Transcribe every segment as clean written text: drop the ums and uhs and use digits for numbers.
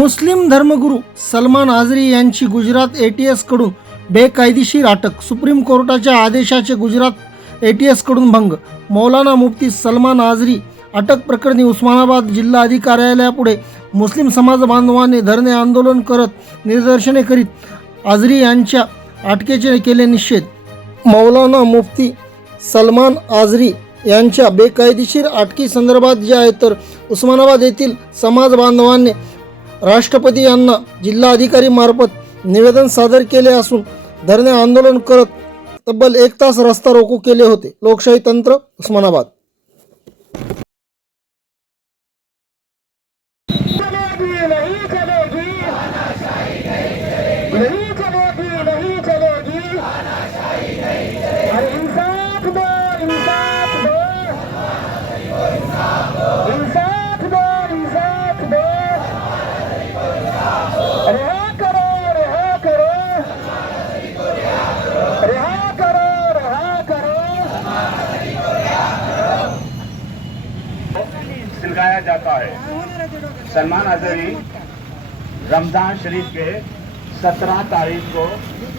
मुस्लिम धर्मगुरू सलमान आझरी यांची गुजरात ATS कडून बेकायदेशीर अटक. सुप्रीम कोर्टाच्या आदेशाचे गुजरात ATS कडून भंग. मौलाना मुफ्ती सलमान आझरी अटक प्रकरणी उस्मानाबाद जिल्हा अधिकारी कार्यालयापुढे मुस्लिम समाज बांधवांनी धरणे आंदोलन करत निदर्शने करीत आझरी यांच्या अटकेचे केले निषेध. मौलाना मुफ्ती सलमान आझरी यांच्या बेकायदेशीर अटकेसंदर्भात जे आहे तर उस्मानाबाद येथील समाज बांधवांनी राष्ट्रपती यांना जिल्हाधिकारी मार्फत निवेदन सादर केले असून धरणे आंदोलन करत तब्बल 1 तास रस्ता रोको केले होते. लोकशाही तंत्र उस्मानाबाद. सिलगाया जाता है. सलमान आज़री रमजान शरीफ के 17 तारीख को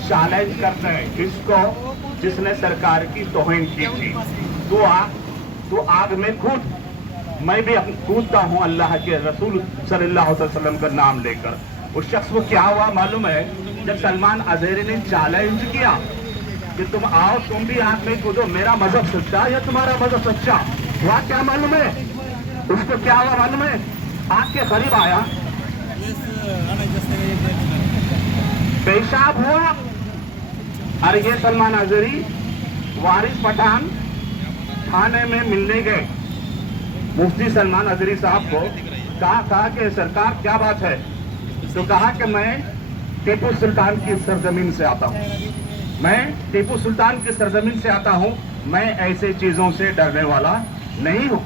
चैलेंज करते हैं किसको, जिसने सरकार की तौहीन की थी. तू आग में कूद, मैं भी कूदता हूँ अल्लाह के रसूल सल्लल्लाहु अलैहि वसल्लम का नाम लेकर. उस शख्स को क्या हुआ मालूम है? जब सलमान आज़री ने चैलेंज किया कि तुम आओ, तुम भी आग में कूदो, मेरा मजहब सच्चा या तुम्हारा मजहब सच्चा, हुआ क्या मालूम है? उसको क्या हुआ मालूम है? आग के करीब आया, पेशाब हुआ. और ये सलमान आज़री वारिस पठान थाने में मिलने गए. मुफ्ती सलमान आज़री साहब को कहा कि सरकार क्या बात है? तो कहा कि मैं टीपू सुल्तान की सरजमीन से आता हूँ, मैं टीपू सुल्तान की सरजमीन से आता हूँ, मैं ऐसे चीजों से डरने वाला नहीं हूँ.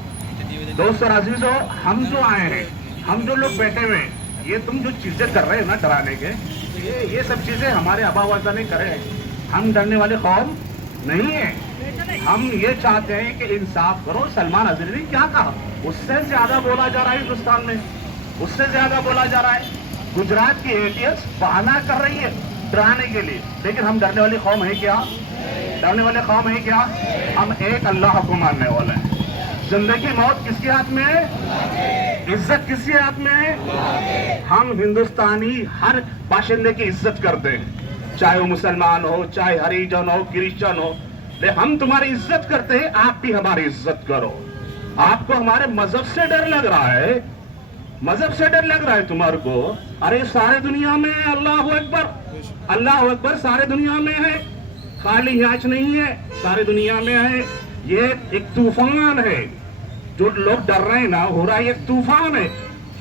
दोस्तों अजीजों, हम जो आए हैं, हम जो लोग बैठे हुए हैं, ये तुम जो चीजें कर रहे हैं ना डराने के, ये सब चीजें हमारे आबा अजदा ने करे हैं. हम डरने वाले कौम नहीं है. हम ये चाहते हैं कि इंसाफ करो. सलमान आज़री ने क्या कहा? उससे ज्यादा बोला जा रहा है हिंदुस्तान में, उससे ज्यादा बोला जा रहा है. गुजरात की ATS बहाना कर रही है डराने के लिए, लेकिन हम डरने वाली कौम है क्या? डरने वाले कौम है क्या? हम एक अल्लाह को मानने वाले हैं. जिंदगी मौत किसके हाथ में है? इज्जत किसके हाथ में है? हम हिंदुस्तानी हर बाशिंदे की इज्जत करते हैं, चाहे वो मुसलमान हो, चाहे हरिजन हो, क्रिश्चियन हो. हम तुम्हारी इज्जत करते हैं, आप भी हमारी इज्जत करो. आपको हमारे मजहब से डर लग रहा है, मजहब से डर लग रहा है तुम्हारे को? अरे सारे दुनिया में है. अल्लाह अकबर, अल्लाह अकबर सारे दुनिया में है, खाली यहाँ नहीं है, सारे दुनिया में है. ये एक तूफान है, जो लोग डर रहे हैं ना, हो रहा है एक तूफान है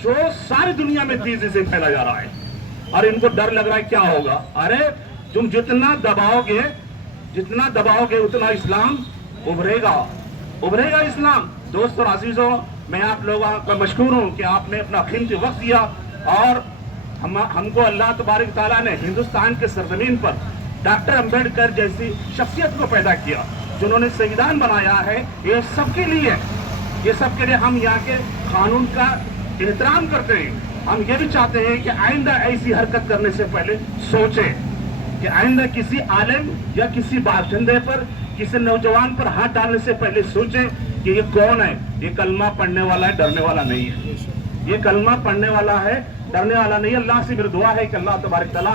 जो सारी दुनिया में तेजी से फैला जा रहा है. और इनको डर लग रहा है क्या होगा? अरे तुम जितना दबाओगे उतना इस्लाम उभरेगा, उभरेगा इस्लाम. दोस्तों अजीजों, मैं आप लोगों का मशकूर हूँ कि आपने अपना कीमती वक्त दिया और हमको अल्लाह तबारक तआला ने हिंदुस्तान के सरजमीन पर डॉक्टर अंबेडकर जैसी शख्सियत को पैदा किया, जिन्होंने संविधान बनाया है. ये सबके लिए, ये सबके लिए हम यहाँ के कानून का एहतराम करते हैं. हम ये भी चाहते हैं कि आइंदा ऐसी हरकत करने से पहले सोचें कि आइंदा किसी आलिम या किसी बाशिंदे पर, किसी नौजवान पर हाथ डालने से पहले सोचें कि ये कौन है. ये कलमा पढ़ने वाला है, डरने वाला नहीं है. ये कलमा पढ़ने वाला है, डरने वाला नहीं. अल्लाह से मेरी दुआ है कि अल्लाह तबारक तआला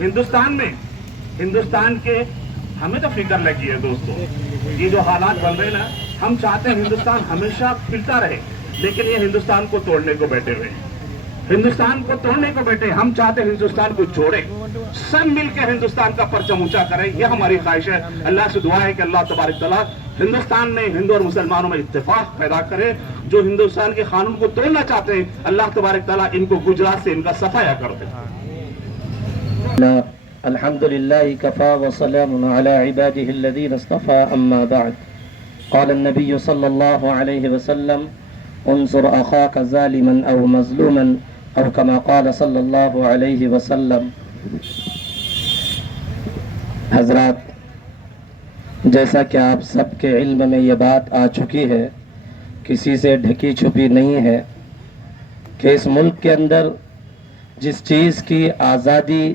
हिंदुस्तान में, हिंदुस्तान के, हमें तो फिक्र लगी है दोस्तों, ये जो हालात बन रहे हैं ना, हम चाहते हैं हिंदुस्तान हमेशा खिलता रहे, लेकिन ये हिंदुस्तान को तोड़ने को बैठे हुए, हिंदुस्तान को तोड़ने को बैठे. हम चाहते हैं हिंदुस्तान को जोड़े, सब मिलकर हिंदुस्तान का परचम ऊंचा करें. ये हमारी ख्वाहिश है. अल्लाह से दुआ है कि अल्लाह तबारक तआला हिंदुस्तान में हिंदू और मुसलमानों में इत्तेफाक पैदा करे. जो हिंदुस्तान के कानून को तोड़ना चाहते हैं, अल्लाह तबारक तआला इनको गुजरात से इनका सफाया कर दे. अल्हम्दुलिल्लाहि कफ़ा व सलामुन अला इबादिहि अल्लज़ीना इस्तफ़ा अम्मा बअद. क़ाल अन्नबिय्यु सल्लल्लाहु अलैहि वसल्लम उन्ज़ुर अख़ाका ज़ालिमन अव मज़लूमन अव कमा क़ाल सल्लल्लाहु अलैहि वसल्लम. हज़रात, जैसा कि आप सबके इल्म में ये बात आ चुकी है, किसी से ढकी छुपी नहीं है कि इस मुल्क के अंदर جس چیز کی آزادی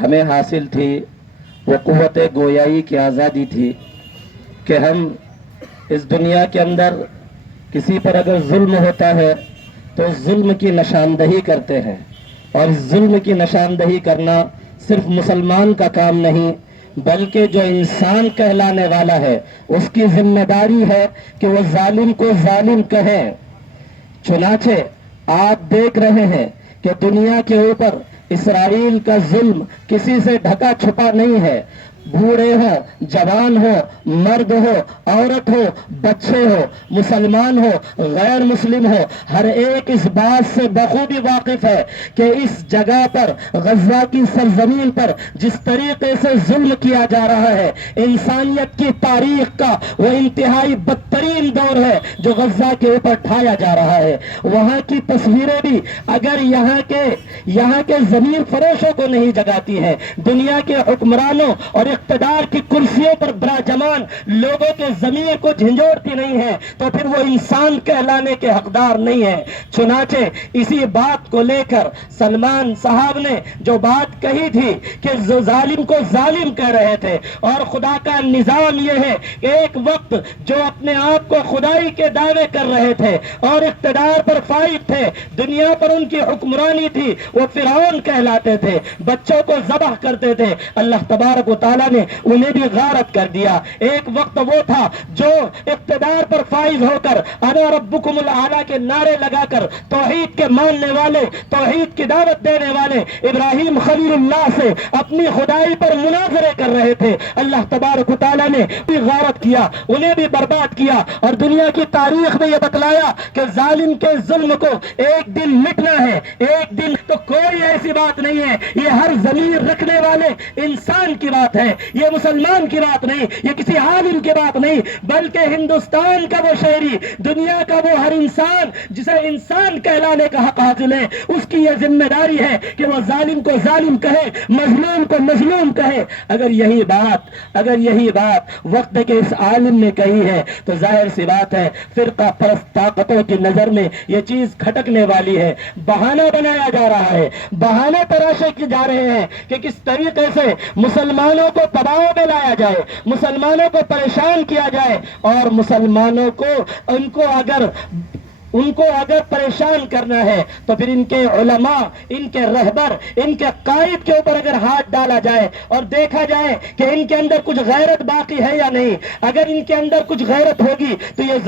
ہمیں حاصل تھی وہ قوت گویائی کی آزادی تھی کہ ہم اس دنیا کے اندر کسی پر اگر ظلم ہوتا ہے تو اس ظلم کی نشاندہی کرتے ہیں، اور اس ظلم کی نشاندہی کرنا صرف مسلمان کا کام نہیں بلکہ جو انسان کہلانے والا ہے اس کی ذمہ داری ہے کہ وہ ظالم کو ظالم کہیں۔ چنانچہ آپ دیکھ رہے ہیں کہ دنیا کے اوپر اسرائیل کا ظلم کسی سے ڈھکا چھپا نہیں ہے، بوڑھے ہو، جوان ہو، مرد ہو، عورت ہو، بچے ہو، مسلمان ہو، غیر مسلم ہو، ہر ایک اس بات سے بخوبی واقف ہے کہ اس جگہ پر غزہ کی سرزمین پر جس طریقے سے ظلم کیا جا رہا ہے، انسانیت کی تاریخ کا وہ انتہائی بدترین دور ہے جو غزہ کے اوپر ڈھایا جا رہا ہے۔ وہاں کی تصویریں بھی اگر یہاں کے زمین فروشوں کو نہیں جگاتی ہیں، دنیا کے حکمرانوں اور اقتدار کی کرسیوں پر براجمان لوگوں کے ضمیر کو جھنجھوڑتی نہیں ہے، تو پھر وہ انسان کہلانے کے حقدار نہیں ہے۔ چنانچہ اسی بات کو لے کر سلمان صاحب نے جو بات کہی تھی کہ ظالم کو ظالم کہہ رہے تھے، اور خدا کا نظام یہ ہے کہ ایک وقت جو اپنے آپ کو خدائی کے دعوے کر رہے تھے اور اقتدار پر فائز تھے، دنیا پر ان کی حکمرانی تھی، وہ فرعون کہلاتے تھے، بچوں کو ذبح کرتے تھے، اللہ تبارک و تعالیٰ نے انہیں بھی غارت کر دیا۔ ایک وقت وہ تھا جو اقتدار پر فائز ہو کر انا ربکم الاعلی کے نعرے لگا کر توحید کے ماننے والے، توحید کی دعوت دینے والے ابراہیم خلیل اللہ سے اپنی خدائی پر مناظرے کر رہے تھے، اللہ تبارک و تعالیٰ نے بھی غارت کیا، انہیں بھی برباد کیا، اور دنیا کی تاریخ میں یہ بتلایا کہ ظالم کے ظلم کو ایک دن مٹنا ہے، ایک دن۔ تو کوئی ایسی بات نہیں ہے، یہ ہر ضمیر رکھنے والے انسان کی بات ہے، یہ مسلمان کی بات نہیں، یہ کسی عالم کی بات نہیں، بلکہ ہندوستان کا وہ شہری، دنیا کا وہ ہر انسان جسے انسان کہلانے کا حق حاصل ہے، اس کی یہ ذمہ داری ہے کہ وہ ظالم کو ظالم کہے، مظلوم کو مظلوم کہے۔ اگر یہی بات وقت کے اس عالم نے کہی ہے تو ظاہر سی بات ہے فرقہ پرست طاقتوں کی نظر میں یہ چیز کھٹکنے والی ہے۔ بہانہ بنایا جا رہا ہے، بہانے تراشے کی جا رہے ہیں کہ کس طریقے سے مسلمانوں کو دباؤ میں لایا جائے، مسلمانوں کو پریشان کیا جائے، اور مسلمانوں کو ان کو اگر پریشان کرنا ہے تو پھر ان کے علماء، ان کے رہبر، ان کے قائد کے اوپر اگر ہاتھ ڈالا جائے اور دیکھا جائے کہ ان کے اندر کچھ غیرت باقی ہے یا نہیں، اگر ان کے اندر کچھ غیرت ہوگی تو یہ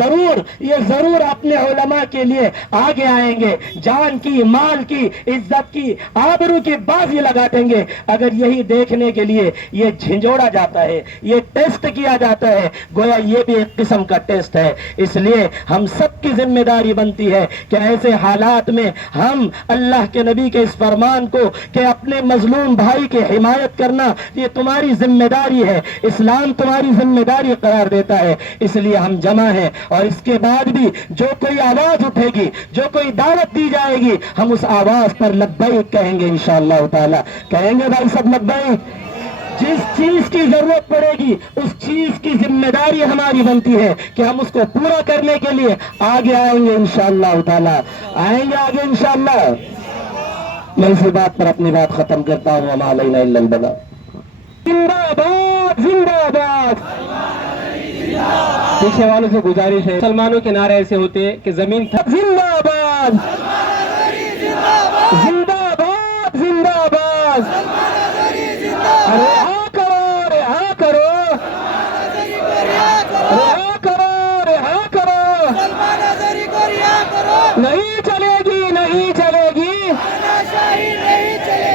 ضرور اپنے علماء کے لیے آگے آئیں گے، جان کی، مال کی، عزت کی، آبرو کی بازی لگا دیں گے۔ اگر یہی دیکھنے کے لیے یہ جھنجھوڑا جاتا ہے، یہ ٹیسٹ کیا جاتا ہے، گویا یہ بھی ایک قسم کا ٹیسٹ ہے۔ اس لیے ہم سب کی ذمہ داری بنتی ہے کہ ایسے حالات میں ہم اللہ کے نبی کے اس فرمان کو کہ اپنے مظلوم بھائی کی حمایت کرنا یہ تمہاری ذمہ داری ہے، اسلام تمہاری ذمہ داری قرار دیتا ہے، اس لیے ہم جمع ہیں۔ اور اس کے بعد بھی جو کوئی آواز اٹھے گی، جو کوئی دعوت دی جائے گی، ہم اس آواز پر لبیک کہیں گے انشاءاللہ تعالی، کہیں گے بھائی سب لبیک۔ جس چیز کی ضرورت پڑے گی اس چیز کی ذمہ داری ہماری بنتی ہے کہ ہم اس کو پورا کرنے کے لیے آگے آئیں گے انشاءاللہ تعالی، آئیں گے آگے انشاءاللہ۔ میں اسی بات پر اپنی بات ختم کرتا ہوں، وما علینا الا البلاغ۔ زندہ باد، زندہ باد۔ پیچھے والوں سے گزارش ہے، مسلمانوں کے نعرے ایسے ہوتے ہیں کہ زمین زندہ باد، زندہ باد، زندہ باد۔ رہا کرو، رہا کرو، رہا کرو، رہا کرو، نہیں چلے گی، نہیں چلے گی،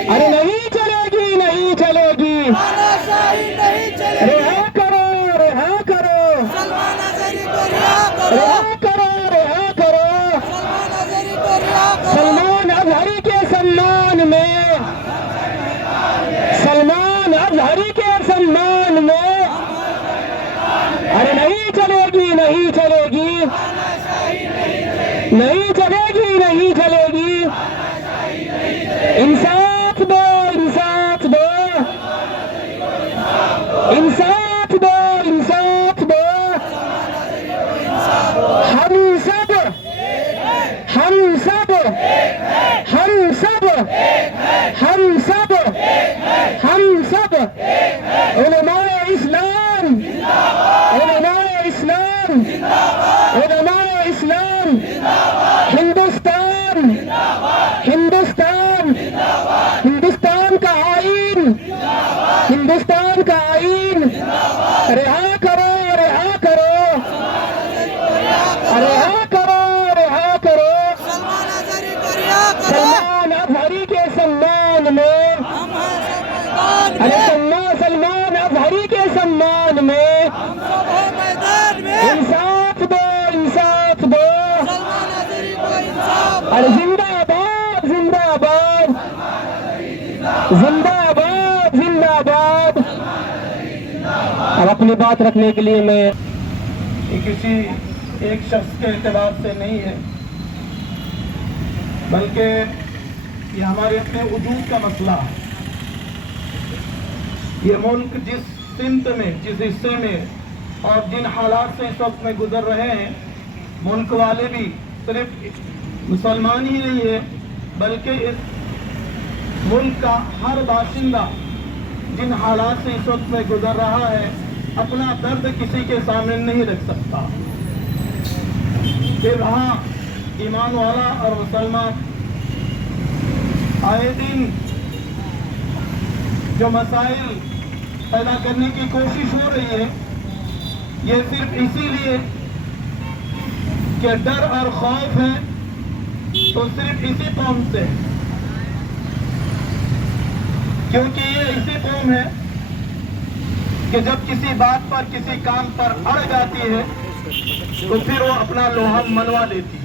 ارے نہیں چلے گی، نہیں چلے گی، رہا کرو، رہا کرو، رہا کرو، رہا کرو۔ سلمان اظہری کے سلمان میں، سلمان اظہری کے سلمان میں، ارے نہیں چلے گی، نہیں چلے گی، نہیں چلے گی، نہیں چلے گی۔ انصاف دو، انصاف دو، انصاف دو، انصاف دو۔ ہم سب علماء اسلام علماء اسلام علماء اسلام ہندوستان ہندوستان ہندوستان کا آئین ہندوستان کا آئین رہا کرو رہا کرو رہا کرو رہا کرو سلمان اظہری کے سمان میں سلمان اظہری کے سمان میں انصاف دو انصاف دو ارے زندہ آباد زندہ آباد زندہ آباد زندہ آباد. اب اپنی بات رکھنے کے لیے میں یہ کسی ایک شخص کے اعتبار سے نہیں ہے، بلکہ یہ ہمارے اپنے وجود کا مسئلہ ہے. یہ ملک جس سمت میں، جس حصے میں اور جن حالات سے اس وقت میں گزر رہے ہیں، ملک والے بھی صرف مسلمان ہی نہیں ہے بلکہ اس ملک کا ہر باشندہ جن حالات سے اس وقت میں گزر رہا ہے اپنا درد کسی کے سامنے نہیں رکھ سکتا. پھر وہاں ایمان والا اور مسلمان آئے دن جو مسائل پیدا کرنے کی کوشش ہو رہی ہے، یہ صرف اسی لیے کہ ڈر اور خوف ہے تو صرف اسی قوم سے، کیونکہ یہ ایسی قوم ہے کہ جب کسی بات پر کسی کام پر اڑ جاتی ہے تو پھر وہ اپنا لوہا منوا لیتی ہے.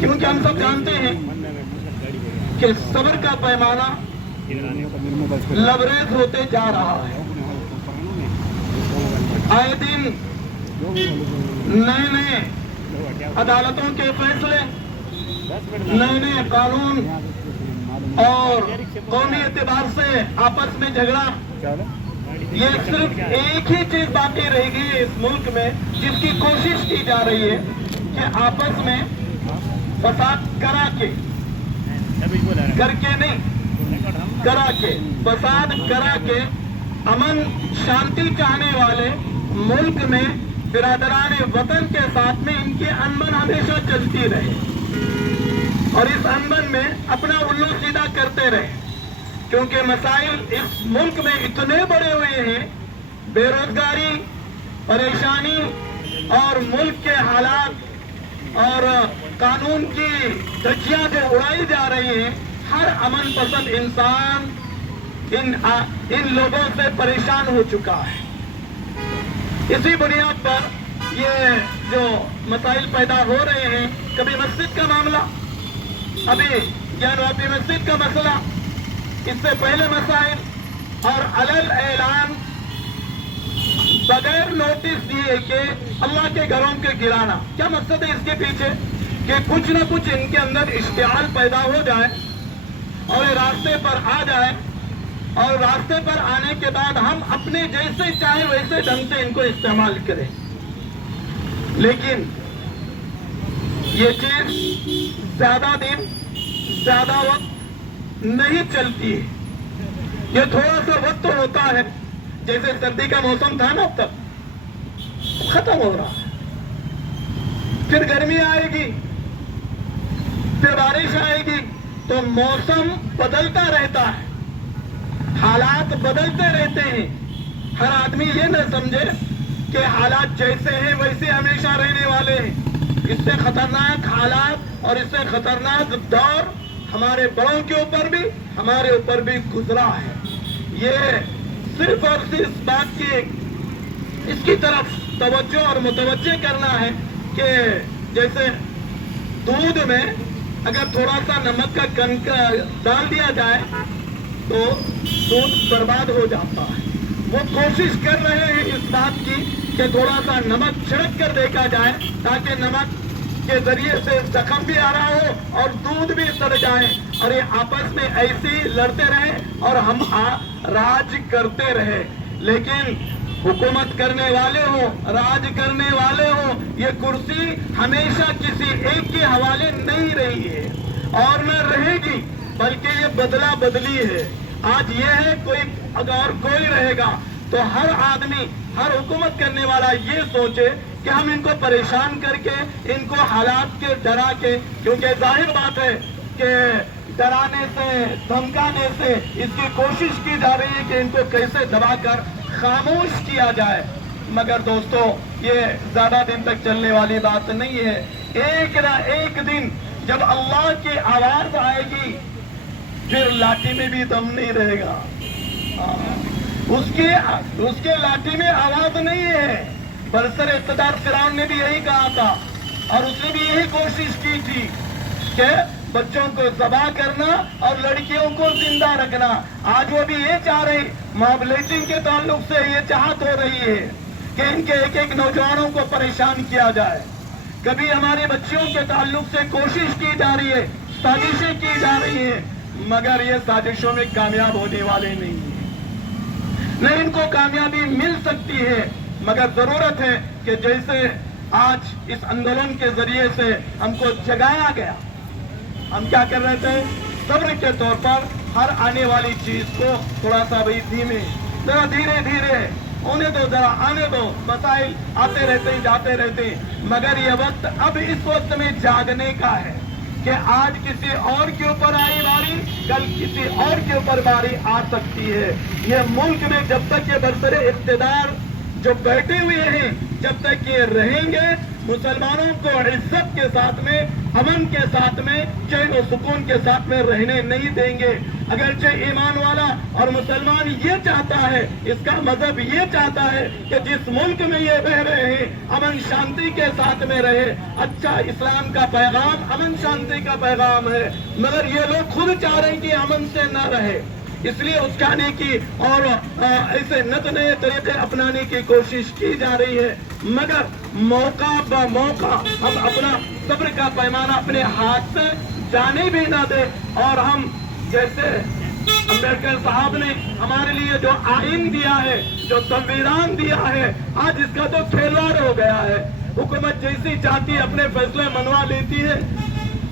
کیونکہ ہم سب جانتے ہیں کہ صبر کا پیمانہ لبریز ہوتے جا رہا ہے. آئے دن نئے نئے عدالتوں کے فیصلے، نئے نئے قانون اور قومی اعتبار سے آپس میں جھگڑا، یہ صرف ایک ہی چیز باقی رہے گی اس ملک میں جس کی کوشش کی جا رہی ہے کہ آپس میں فساد کرا کے فساد کرا کے امن شانتی چاہنے والے ملک میں برادران وطن کے ساتھ میں ان کی انبن ہمیشہ چلتی رہے اور اس انبن میں اپنا الو سیدھا کرتے رہے. کیونکہ مسائل اس ملک میں اتنے بڑے ہوئے ہیں، بے روزگاری، پریشانی اور ملک کے حالات اور قانون کی دھجیاں جو اڑائی جا رہی ہیں، ہر امن پسند انسان ان لوگوں سے پریشان ہو چکا ہے. اسی بنیاد پر یہ جو مسائل پیدا ہو رہے ہیں، کبھی مسجد کا معاملہ، ابھی گیان واپی مسجد کا مسئلہ، اس سے پہلے مسائل، اور علل اعلان بغیر نوٹس دیے کہ اللہ کے گھروں کے گرانا. کیا مقصد ہے اس کے پیچھے؟ کہ کچھ نہ کچھ ان کے اندر اشتعال پیدا ہو جائے اور یہ راستے پر آ جائے، اور راستے پر آنے کے بعد ہم اپنے جیسے چاہے ویسے ڈھنگ سے ان کو استعمال کریں. لیکن یہ چیز زیادہ دن، زیادہ وقت نہیں چلتی ہے. یہ تھوڑا سا وقت تو ہوتا ہے، جیسے سردی کا موسم تھا نا، اب تک ختم ہو رہا ہے، پھر گرمی آئے گی، پھر بارش آئے گی، تو موسم بدلتا رہتا ہے، حالات بدلتے رہتے ہیں. ہر آدمی یہ نہ سمجھے کہ حالات جیسے ہیں ویسے ہمیشہ رہنے والے ہیں. اس سے خطرناک حالات اور اس سے خطرناک دور ہمارے بڑوں کے اوپر بھی، ہمارے اوپر بھی گزرا ہے. یہ صرف اور صرف اس بات کی، اس کی طرف توجہ اور متوجہ کرنا ہے کہ جیسے دودھ میں اگر تھوڑا سا نمک کا کنکا ڈال دیا جائے تو دودھ برباد ہو جاتا ہے. وہ کوشش کر رہے ہیں اس بات کی کہ تھوڑا سا نمک چھڑک کر دیکھا جائے تاکہ نمک کے ذریعے سے زخم بھی آ رہا ہو اور دودھ بھی سڑ جائے، اور یہ آپس میں ایسے ہی لڑتے رہے اور ہم راج کرتے رہے. لیکن حکومت کرنے والے ہوں، راج کرنے والے ہوں، یہ کرسی ہمیشہ کسی ایک کے حوالے نہیں رہی ہے اور نہ رہے گی. बल्कि ये बदला बदली है। आज ये है कोई अगर कोई रहेगा तो हर आदमी, हर हुकूमत करने वाला ये सोचे कि हम इनको परेशान करके, इनको हालात के डरा के, क्योंकि जाहिर बात है कि डराने से, धमकाने से इसकी कोशिश की जा रही है कि इनको कैसे दबाकर खामोश किया जाए। मगर दोस्तों, ये ज्यादा दिन तक चलने वाली बात नहीं है। एक ना एक दिन जब अल्लाह की आवाज आएगी, फिर लाठी में भी दम नहीं रहेगा। उसके लाठी में आवाज नहीं है। बरसर इक़्तिदार फिरौन ने भी यही कहा था और उसने भी यही कोशिश की थी कि बच्चों को ज़बा करना और लड़कियों को जिंदा रखना। आज वो भी ये चाह रही, मॉब लिंचिंग के ताल्लुक से ये चाहत हो रही है कि इनके एक एक नौजवानों को परेशान किया जाए। कभी हमारे बच्चियों के ताल्लुक से कोशिश की जा रही है, साजिशें की जा रही है, मगर ये साजिशों में कामयाब होने वाले नहीं है। नहीं, इनको कामयाबी मिल सकती है, मगर जरूरत है कि जैसे आज इस आंदोलन के जरिए से हमको जगाया गया, हम क्या कर रहे थे, सब्र के तौर पर हर आने वाली चीज को थोड़ा सा भाई धीमे, जरा धीरे धीरे होने दो, जरा आने दो। मसाइल आते रहते हैं, जाते रहते हैं, मगर ये वक्त अब इस वक्त में जागने का है कि आज किसी और के ऊपर आई बारी, कल किसी और के ऊपर बारी आ सकती है। ये मुल्क में जब तक ये बरसरे इक़्तिदार जो बैठे हुए हैं, जब तक ये रहेंगे, मुसलमानों को इज्जत के साथ में, अमन के साथ में, चैन और सुकून के साथ में रहने नहीं देंगे। अगरचे ईमान वाला और मुसलमान ये चाहता है, इसका मजहब ये चाहता है कि जिस मुल्क में ये रह रहे हैं अमन शांति के साथ में रहे। अच्छा, इस्लाम का पैगाम अमन शांति का पैगाम है, मगर ये लोग खुद चाह रहे हैं कि अमन से न रहे, इसलिए उस्काने की और ऐसे नत नए तरीके अपनाने की कोशिश की जा रही है। मगर मौका ब मौका हम अपना सब्र का पैमाना अपने हाथ से जाने भी ना दे, और हम जैसे अम्बेडकर साहब ने हमारे लिए जो आइन दिया है, जो संविधान दिया है, आज इसका तो खिलवाड़ हो गया है। हुकूमत जैसी चाहती है अपने फैसले मनवा लेती है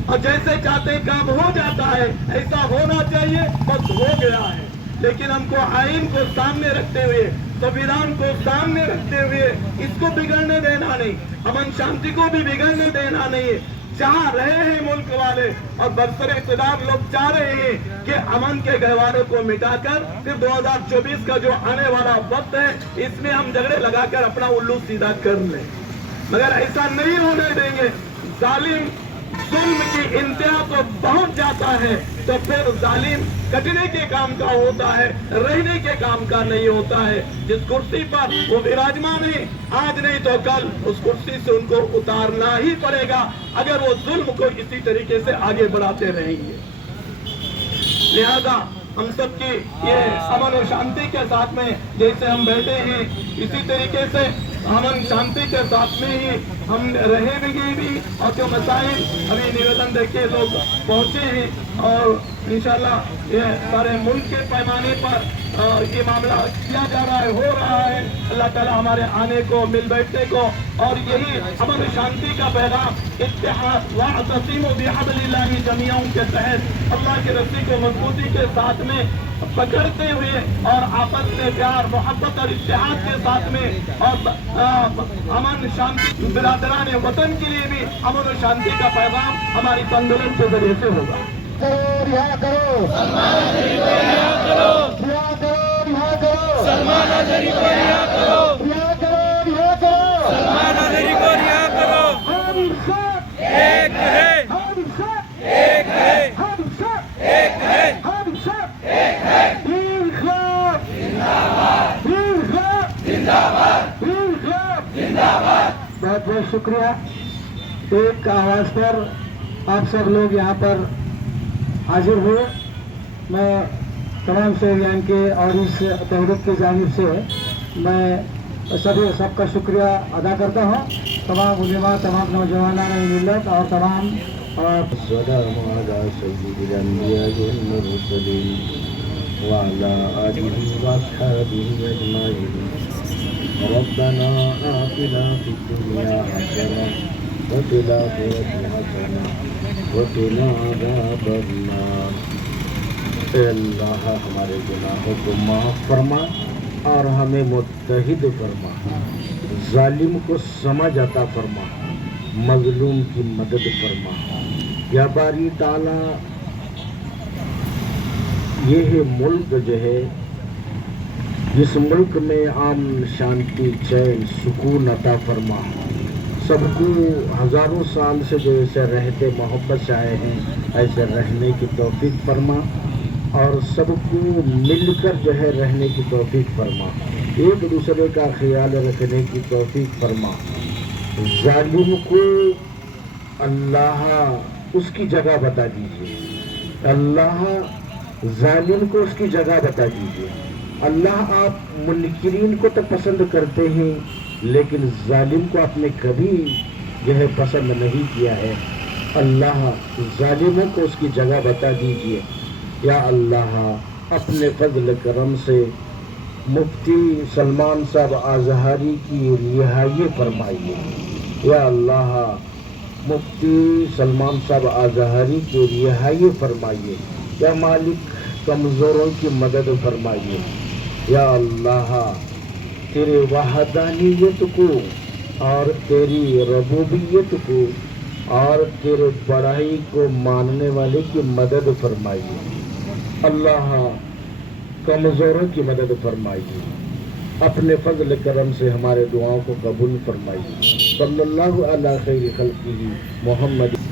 और जैसे चाहते काम हो जाता है। ऐसा होना चाहिए, बस हो गया है। लेकिन हमको आइन को सामने रखते हुए, संविधान को सामने रखते हुए इसको बिगड़ने देना नहीं, अमन शांति को भी बिगड़ने देना नहीं है। चाह रहे हैं मुल्क वाले और बरसरे इक़्तिदार लोग चाह रहे हैं कि अमन के गहवारों को मिटाकर फिर 2024 का जो आने वाला वक्त है, इसमें हम झगड़े लगाकर अपना उल्लू सीधा कर लें, मगर ऐसा नहीं होने देंगे। जालिम जुल्म की इंतहा को पहुंच जाता है तो फिर जालिम कटने के काम का होता है, रहने के काम का नहीं होता है। जिस कुर्सी पर वो विराजमान है, आज नहीं तो कल उस कुर्सी से उनको उतारना ही पड़ेगा, अगर वो जुल्म को इसी तरीके से आगे बढ़ाते रहेंगे। लिहाजा हम सबकी ये अमन और शांति के साथ में जैसे हम बैठे हैं, इसी तरीके से अमन शांति के साथ में ही हम रहेंगे भी। और जो मसाइल अभी निवेदन देखिए लोग पहुंचे हैं और इंशाल्लाह ये सारे मुल्क के पैमाने पर ये मामला किया जा रहा है, हो रहा है। अल्लाह ताला हमारे आने को, मिल बैठने को और यही अमन शांति का पैगाम इत्तेहाद वअतसिमू बिहब्लिल्लाहि जमीअन के तहत अल्लाह की रस्सी को मजबूती के साथ में पकड़ते हुए और आपस में प्यार, मोहब्बत और इत्तेहाद के साथ में और अमन शांति, बिरादरान वतन के लिए भी अमन और शांति का पैगाम हमारी आंदोलन के जरिए से होगा। रिहा करो, सलमान आज़री को रिहा करो, रिहा करो, रिहा करो, सलमान आज़री को रिहा करो, रिहा करो, रिहा करो, सलमान आज़री को रिहा करो। हम सब एक है, हम सब एक है, हम सब एक है, हम सब एक है। इंक़िलाब जिंदाबाद, इंक़िलाब जिंदाबाद, इंक़िलाब जिंदाबाद। बहुत बहुत शुक्रिया। एक आवाज पर आप सब लोग यहाँ पर हाजिर हुए। मैं तमाम शहरियान के और इस तहरीक की जानिब से मैं सबका शुक्रिया अदा करता हूँ। तमाम उलेमा, तमाम नौजवान मिल्लत और तमाम रब्बना आतिना फिद दुनिया हसना व फिल आखिरति हसना व क़िना अज़ाबन्नार। اے اللہ ہمارے گناہوں کو معاف فرما اور ہمیں متحد فرما، ظالم کو سمجھ عطا فرما، مظلوم کی مدد فرما۔ یا باری تعالیٰ یہ ملک جو ہے، جس ملک میں امن، شانتی، چین، سکون عطا فرما، سب کو ہزاروں سال سے جو ایسے رہتے محبت سے آئے ہیں ایسے رہنے کی توفیق فرما، اور سب کو مل کر جو ہے رہنے کی توفیق فرما، ایک دوسرے کا خیال رکھنے کی توفیق فرما۔ ظالم کو اللہ اس کی جگہ بتا دیجیے، اللہ ظالم کو اس کی جگہ بتا دیجیے۔ اللہ آپ منکرین کو تو پسند کرتے ہیں لیکن ظالم کو آپ نے کبھی جو ہے پسند نہیں کیا ہے۔ اللہ ظالموں کو اس کی جگہ بتا دیجیے۔ یا اللہ اپنے فضل کرم سے مفتی سلمان صاحب اظہری کی رہائی فرمائیے۔ یا اللہ مفتی سلمان صاحب اظہری کی رہائی فرمائیے۔ یا مالک کمزوروں کی مدد فرمائیے۔ یا اللہ تیرے وحدانیت کو اور تیری ربوبیت کو اور تیرے بڑائی کو ماننے والے کی مدد فرمائیے۔ اللہ کمزوروں کی مدد فرمائیے، اپنے فضل کرم سے ہمارے دعاؤں کو قبول فرمائیے۔ صلی اللہ علیہ خیر خلقہ محمد